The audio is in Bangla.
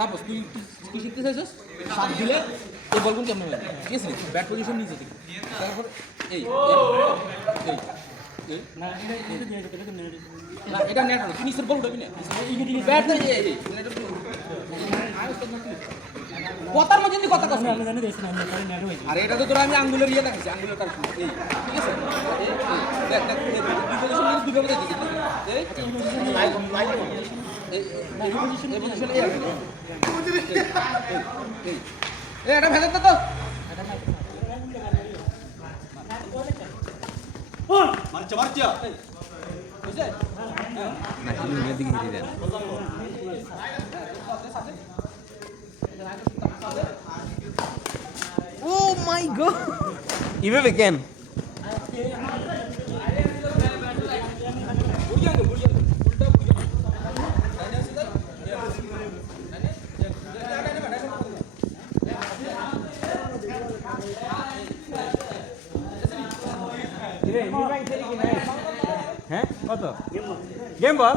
সাপোজ তুই কি শিখতে চাইছিস সাত দিলে এই বল কোন কেমন হয় ঠিক আছে ব্যাট পজিশন নিয়ে যেতে তারপর এই এই না এটা নেট না ফিনিশার বল উঠাবি না ব্যাট না এই কথার মধ্যে কথা কথা আমি জানি দেশ না আমি নেট হইছে আরে এটা তো তোরা আমি আঙ্গুলের ইয়ে দেখাইছি আঙ্গুলের কার এই ঠিক আছে দেখ দেখ দুই পজিশন নিয়ে দুই ভাবে দেখি এই এই পজিশন এই এটা ভেতর তো মারচা মারচা বুঝছে না হিলির দিকে হিলি দেন Oh my god! এইভাবে কেন? হ্যাঁ কত গেম বল